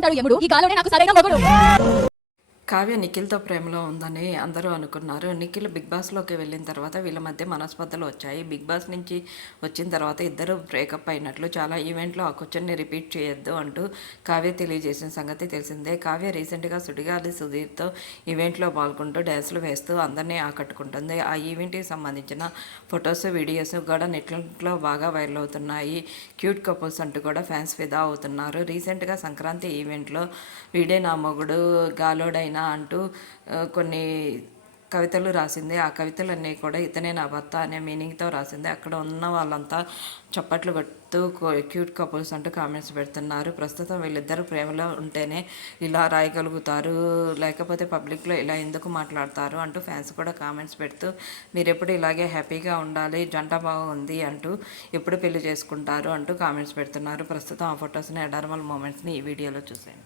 ఉంటాడు యముడు. ఈ గాలోనే నాకు సరైన మొగుడు. కావ్య నిఖిల్తో ప్రేమలో ఉందని అందరూ అనుకున్నారు. నిఖిల్ బిగ్ బాస్లోకి వెళ్ళిన తర్వాత వీళ్ళ మధ్య మనస్పర్ధలు వచ్చాయి. బిగ్ బాస్ నుంచి వచ్చిన తర్వాత ఇద్దరు బ్రేకప్ అయినట్లు చాలా ఈవెంట్లో ఆ క్వశ్చన్ని రిపీట్ చేయొద్దు అంటూ కావ్య తెలియజేసిన సంగతి తెలిసిందే. కావ్య రీసెంట్గా సుడిగాలి సుధీర్తో ఈవెంట్లో పాల్గొంటూ డ్యాన్సులు వేస్తూ అందరినీ ఆకట్టుకుంటుంది. ఆ ఈవెంట్కి సంబంధించిన ఫొటోస్ వీడియోస్ కూడా నెట్లో బాగా వైరల్ అవుతున్నాయి. క్యూట్ కపుల్స్ అంటూ కూడా ఫ్యాన్స్ ఫిదా అవుతున్నారు. రీసెంట్గా సంక్రాంతి ఈవెంట్లో వీడే నా మొగుడు గాలోడైన అంటూ కొన్ని కవితలు రాసింది. ఆ కవితలన్నీ కూడా ఇతనే నా భర్త అనే మీనింగ్తో రాసింది. అక్కడ ఉన్న వాళ్ళంతా చప్పట్లు కొడుతూ క్యూట్ కపుల్స్ అంటూ కామెంట్స్ పెడుతున్నారు. ప్రస్తుతం వీళ్ళిద్దరు ప్రేమలో ఉంటేనే ఇలా రాయగలుగుతారు, లేకపోతే పబ్లిక్లో ఇలా ఎందుకు మాట్లాడతారు అంటూ ఫ్యాన్స్ కూడా కామెంట్స్ పెడుతూ మీరు ఎప్పుడు ఇలాగే హ్యాపీగా ఉండాలి, జంట బాగుంది అంటూ ఎప్పుడు పెళ్లి చేసుకుంటారు అంటూ కామెంట్స్ పెడుతున్నారు. ప్రస్తుతం ఆ ఫొటోస్ని అడార్మల్ మూమెంట్స్ని ఈ వీడియోలో చూసాను.